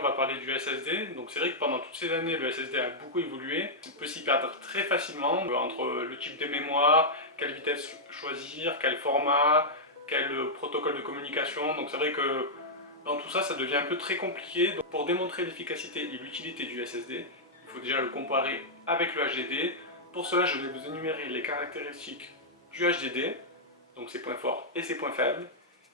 on va parler du SSD. Donc c'est vrai que pendant toutes ces années, le SSD a beaucoup évolué. On peut s'y perdre très facilement entre le type de mémoire, quelle vitesse choisir, quel format, quel protocole de communication. Donc c'est vrai que dans tout ça, ça devient un peu très compliqué. Donc, pour démontrer l'efficacité et l'utilité du SSD, il faut déjà le comparer avec le HDD. Pour cela, je vais vous énumérer les caractéristiques du HDD, donc ses points forts et ses points faibles,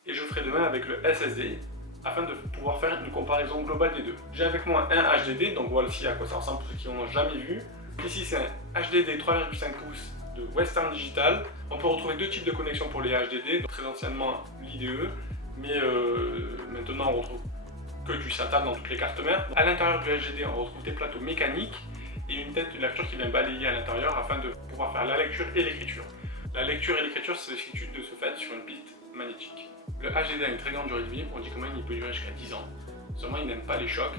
et je ferai de même avec le SSD, afin de pouvoir faire une comparaison globale des deux. J'ai avec moi un HDD, donc voici à quoi ça ressemble pour ceux qui n'en ont jamais vu. Ici c'est un HDD 3,5 pouces de Western Digital. On peut retrouver deux types de connexions pour les HDD, donc très anciennement l'IDE, mais maintenant on retrouve que du SATA dans toutes les cartes mères. À l'intérieur du HDD on retrouve des plateaux mécaniques et une tête de lecture qui vient balayer à l'intérieur afin de pouvoir faire la lecture et l'écriture. La lecture et l'écriture s'effectuent de ce fait sur une piste magnétique. Le HDD a une très grande durée de vie, on dit quand même qu'il peut durer jusqu'à 10 ans. Seulement il n'aime pas les chocs,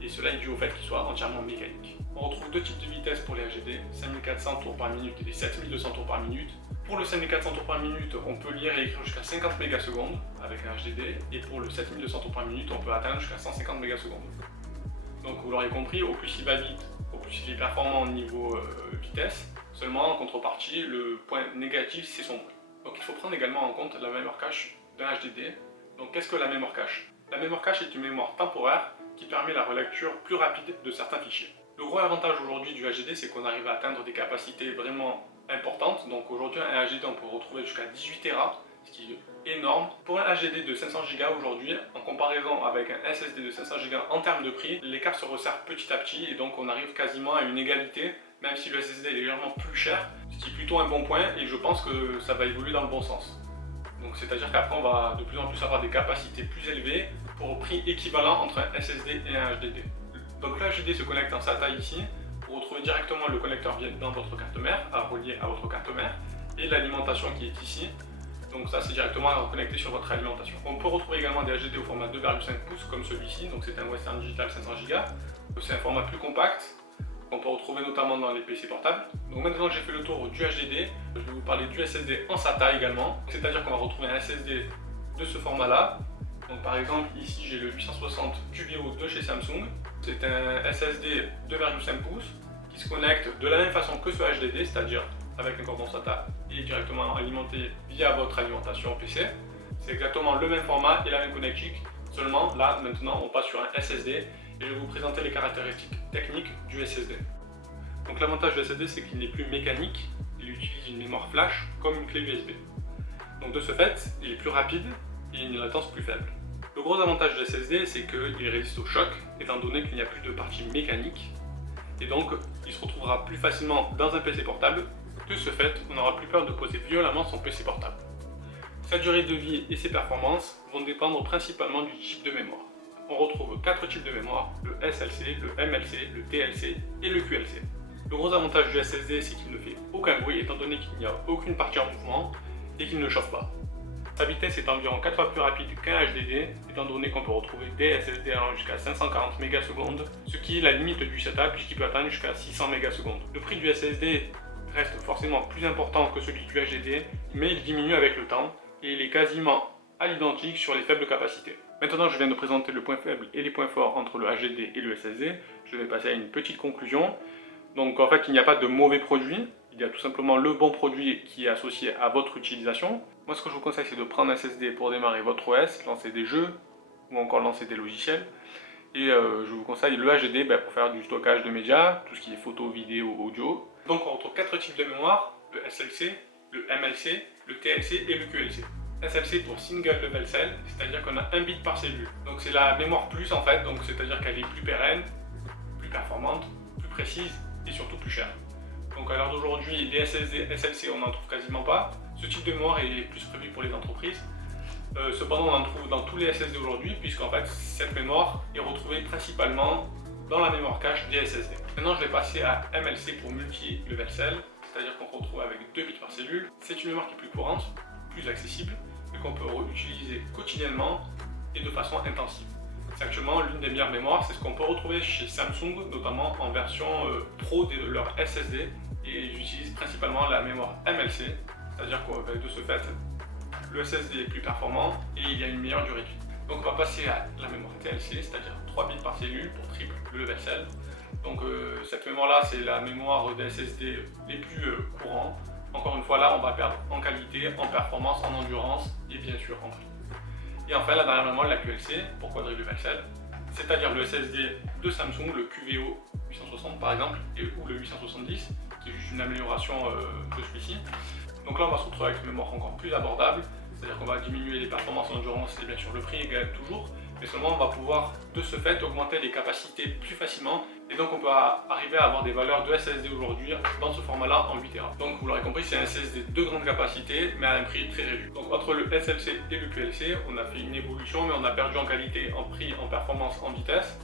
et cela est dû au fait qu'il soit entièrement mécanique. On retrouve deux types de vitesses pour les HDD, 5400 tours par minute et 7200 tours par minute. Pour le 5400 tours par minute, on peut lire et écrire jusqu'à 50 mégasecondes avec un HDD, et pour le 7200 tours par minute, on peut atteindre jusqu'à 150 mégasecondes. Donc vous l'aurez compris, au plus il va vite, au plus il est performant au niveau vitesse. Seulement en contrepartie, le point négatif c'est son bruit. Donc il faut prendre également en compte la mémoire cache d'un HDD. Donc qu'est-ce que la mémoire cache? La mémoire cache est une mémoire temporaire qui permet la relecture plus rapide de certains fichiers. Le gros avantage aujourd'hui du HDD, c'est qu'on arrive à atteindre des capacités vraiment importantes. Donc aujourd'hui un HDD on peut retrouver jusqu'à 18 Tera, ce qui est énorme. Pour un HDD de 500 Go aujourd'hui, en comparaison avec un SSD de 500 Go en termes de prix, l'écart se resserre petit à petit et donc on arrive quasiment à une égalité, même si le SSD est légèrement plus cher, ce qui est plutôt un bon point et je pense que ça va évoluer dans le bon sens. Donc c'est-à-dire qu'après on va de plus en plus avoir des capacités plus élevées pour un prix équivalent entre un SSD et un HDD. Donc le HDD se connecte en SATA ici, pour retrouver directement le connecteur dans votre carte mère, à relier à votre carte mère, et l'alimentation qui est ici. Donc ça c'est directement à reconnecter sur votre alimentation. On peut retrouver également des HDD au format 2,5 pouces comme celui-ci, donc c'est un Western Digital 500 Go. C'est un format plus compact, qu'on peut retrouver notamment dans les PC portables. Donc maintenant que j'ai fait le tour du HDD, je vais vous parler du SSD en SATA également. C'est-à-dire qu'on va retrouver un SSD de ce format-là. Donc par exemple ici j'ai le 860 QVO de chez Samsung. C'est un SSD 2,5 pouces qui se connecte de la même façon que ce HDD, c'est-à-dire avec un cordon SATA et directement alimenté via votre alimentation PC. C'est exactement le même format et la même connectique, seulement là maintenant on passe sur un SSD. Et je vais vous présenter les caractéristiques techniques du SSD. Donc l'avantage du SSD c'est qu'il n'est plus mécanique, il utilise une mémoire flash comme une clé USB. Donc de ce fait, il est plus rapide et une latence plus faible. Le gros avantage du SSD c'est qu'il résiste au choc, étant donné qu'il n'y a plus de partie mécanique, et donc il se retrouvera plus facilement dans un PC portable. De ce fait, on n'aura plus peur de poser violemment son PC portable. Sa durée de vie et ses performances vont dépendre principalement du type de mémoire. On retrouve 4 types de mémoire, le SLC, le MLC, le TLC et le QLC. Le gros avantage du SSD c'est qu'il ne fait aucun bruit étant donné qu'il n'y a aucune partie en mouvement et qu'il ne chauffe pas. Sa vitesse est environ 4 fois plus rapide qu'un HDD étant donné qu'on peut retrouver des SSD allant jusqu'à 540 mégasecondes, ce qui est la limite du SATA puisqu'il peut atteindre jusqu'à 600 mégasecondes. Le prix du SSD reste forcément plus important que celui du HDD, mais il diminue avec le temps et il est quasiment à l'identique sur les faibles capacités. Maintenant, je viens de présenter le point faible et les points forts entre le HDD et le SSD. Je vais passer à une petite conclusion. Donc en fait, il n'y a pas de mauvais produit. Il y a tout simplement le bon produit qui est associé à votre utilisation. Moi, ce que je vous conseille, c'est de prendre un SSD pour démarrer votre OS, lancer des jeux ou encore lancer des logiciels. Et je vous conseille le HDD pour faire du stockage de médias, tout ce qui est photo, vidéo, audio. Donc on retrouve 4 types de mémoire, le SLC, le MLC, le TLC et le QLC. SLC pour Single Level Cell, c'est-à-dire qu'on a un bit par cellule. Donc c'est la mémoire plus en fait, donc c'est-à-dire qu'elle est plus pérenne, plus performante, plus précise et surtout plus chère. Donc à l'heure d'aujourd'hui, les SSD SLC on n'en trouve quasiment pas. Ce type de mémoire est plus prévu pour les entreprises. Cependant on en trouve dans tous les SSD aujourd'hui, puisqu'en fait cette mémoire est retrouvée principalement dans la mémoire cache des SSD. Maintenant je vais passer à MLC pour Multi-Level Cell, c'est-à-dire qu'on retrouve avec 2 bits par cellule. C'est une mémoire qui est plus courante, plus accessible, et qu'on peut utiliser quotidiennement et de façon intensive. C'est actuellement l'une des meilleures mémoires, c'est ce qu'on peut retrouver chez Samsung, notamment en version pro de leur SSD, et j'utilise principalement la mémoire MLC, c'est-à-dire que de ce fait, le SSD est plus performant et il y a une meilleure durée de vie. Donc on va passer à la mémoire TLC, c'est-à-dire 3 bits par cellule pour triple le level cell. Donc cette mémoire là c'est la mémoire des SSD les plus courants. Encore une fois là on va perdre en qualité, en performance, en endurance et bien sûr en prix. Et enfin la dernière mémoire, la QLC, pour quadrille level cell, c'est-à-dire le SSD de Samsung, le QVO 860 par exemple, ou le 870, qui est juste une amélioration de celui-ci. Donc là on va se retrouver avec une mémoire encore plus abordable, c'est-à-dire qu'on va diminuer les performances en endurance et bien sûr le prix égal toujours, mais seulement on va pouvoir de ce fait augmenter les capacités plus facilement et donc on peut arriver à avoir des valeurs de SSD aujourd'hui dans ce format-là en 8 Tera. Donc vous l'aurez compris, c'est un SSD de grande capacité mais à un prix très réduit. Donc entre le SLC et le QLC, on a fait une évolution mais on a perdu en qualité, en prix, en performance, en vitesse.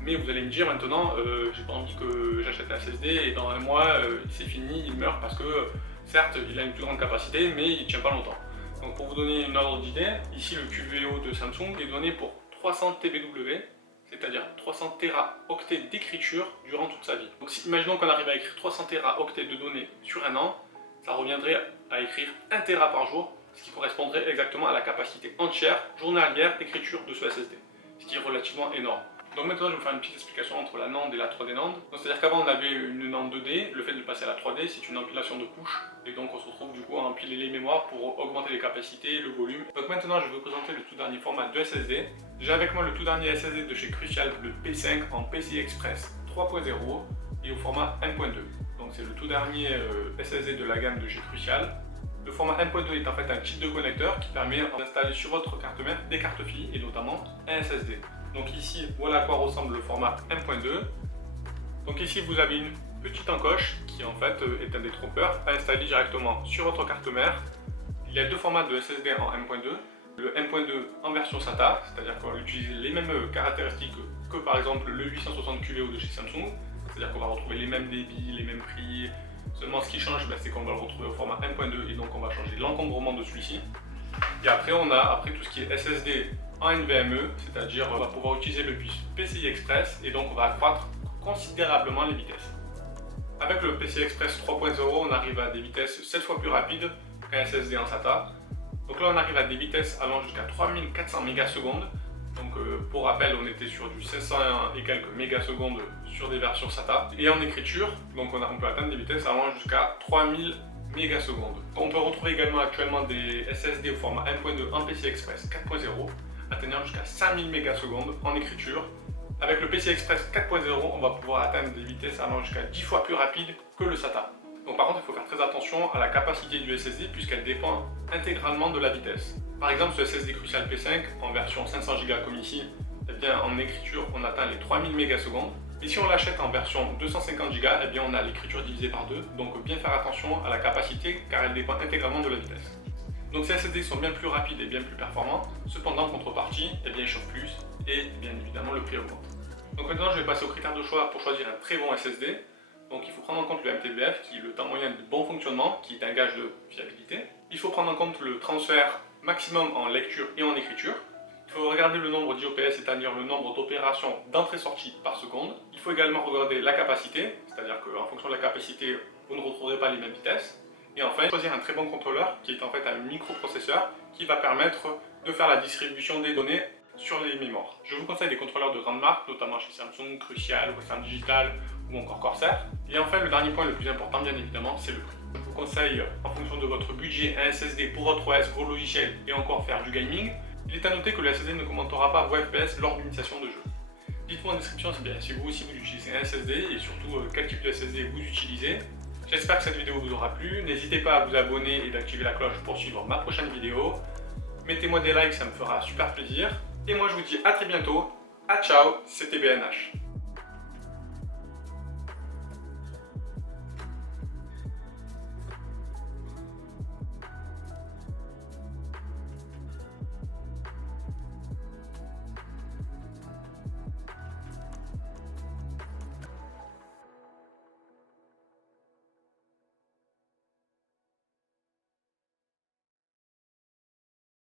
Mais vous allez me dire maintenant, j'ai pas envie que j'achète un SSD et dans un mois c'est fini, il meurt parce que certes il a une plus grande capacité mais il tient pas longtemps. Donc pour vous donner une ordre d'idée, ici le QVO de Samsung est donné pour 300 TBW, c'est-à-dire 300 Teraoctets d'écriture durant toute sa vie. Donc imaginons qu'on arrive à écrire 300 Teraoctets de données sur un an, ça reviendrait à écrire 1 Tera par jour, ce qui correspondrait exactement à la capacité entière journalière d'écriture de ce SSD, ce qui est relativement énorme. Donc maintenant je vais vous faire une petite explication entre la NAND et la 3D NAND. C'est-à-dire qu'avant on avait une NAND 2D, le fait de passer à la 3D c'est une empilation de couches et donc on se retrouve du coup à empiler les mémoires pour augmenter les capacités, le volume. Donc maintenant je vais vous présenter le tout dernier format de SSD. J'ai avec moi le tout dernier SSD de chez Crucial, le P5 en PCI Express 3.0 et au format 1.2. Donc c'est le tout dernier SSD de la gamme de chez Crucial. Le format 1.2 est en fait un type de connecteur qui permet d'installer sur votre carte mère des cartes filles et notamment un SSD. Donc ici, voilà à quoi ressemble le format 1.2. Donc ici, vous avez une petite encoche qui en fait est un détrompeur à installer directement sur votre carte mère. Il y a deux formats de SSD en 1.2. Le 1.2 en version SATA, c'est-à-dire qu'on utilise les mêmes caractéristiques que par exemple le 860 QVO de chez Samsung. C'est-à-dire qu'on va retrouver les mêmes débits, les mêmes prix. Seulement ce qui change, c'est qu'on va le retrouver au format 1.2 et donc on va changer l'encombrement de celui-ci. Et après, on a tout ce qui est SSD en NVMe, c'est-à-dire on va pouvoir utiliser le bus PCI Express et donc on va accroître considérablement les vitesses. Avec le PCI Express 3.0, on arrive à des vitesses 7 fois plus rapides qu'un SSD en SATA. Donc là on arrive à des vitesses allant jusqu'à 3400 mégasecondes. Donc pour rappel, on était sur du 500 et quelques mégasecondes sur des versions SATA. Et en écriture, donc on peut atteindre des vitesses allant jusqu'à 3000 mégasecondes. On peut retrouver également actuellement des SSD au format 1.2 en PCI Express 4.0 atteignant jusqu'à 5000 mégasecondes en écriture. Avec le PCI Express 4.0, on va pouvoir atteindre des vitesses allant jusqu'à 10 fois plus rapides que le SATA. Donc par contre, il faut faire très attention à la capacité du SSD puisqu'elle dépend intégralement de la vitesse. Par exemple, ce SSD Crucial P5 en version 500 Go comme ici, eh bien, en écriture, on atteint les 3000 mégasecondes. Et si on l'achète en version 250 Go, eh bien, on a l'écriture divisée par 2. Donc bien faire attention à la capacité car elle dépend intégralement de la vitesse. Donc ces SSD sont bien plus rapides et bien plus performants. Cependant, en contrepartie, eh bien, ils chauffent plus et bien évidemment le prix augmente. Donc maintenant, je vais passer aux critères de choix pour choisir un très bon SSD. Donc il faut prendre en compte le MTBF qui est le temps moyen de bon fonctionnement, qui est un gage de fiabilité. Il faut prendre en compte le transfert maximum en lecture et en écriture. Il faut regarder le nombre d'IOPS, c'est-à-dire le nombre d'opérations d'entrée-sortie par seconde. Il faut également regarder la capacité, c'est-à-dire qu'en fonction de la capacité, vous ne retrouverez pas les mêmes vitesses. Et enfin, choisir un très bon contrôleur qui est en fait un microprocesseur qui va permettre de faire la distribution des données sur les mémoires. Je vous conseille des contrôleurs de grande marque, notamment chez Samsung, Crucial, Western Digital ou encore Corsair. Et enfin, le dernier point le plus important, bien évidemment, c'est le prix. Je vous conseille, en fonction de votre budget, un SSD pour votre OS, vos logiciels et encore faire du gaming. Il est à noter que le SSD ne commentera pas vos FPS lors d'initiation de jeu. Dites-moi en description si vous aussi vous utilisez un SSD et surtout quel type de SSD vous utilisez. J'espère que cette vidéo vous aura plu. N'hésitez pas à vous abonner et d'activer la cloche pour suivre ma prochaine vidéo. Mettez-moi des likes, ça me fera super plaisir. Et moi je vous dis à très bientôt. À ciao, c'était BNH.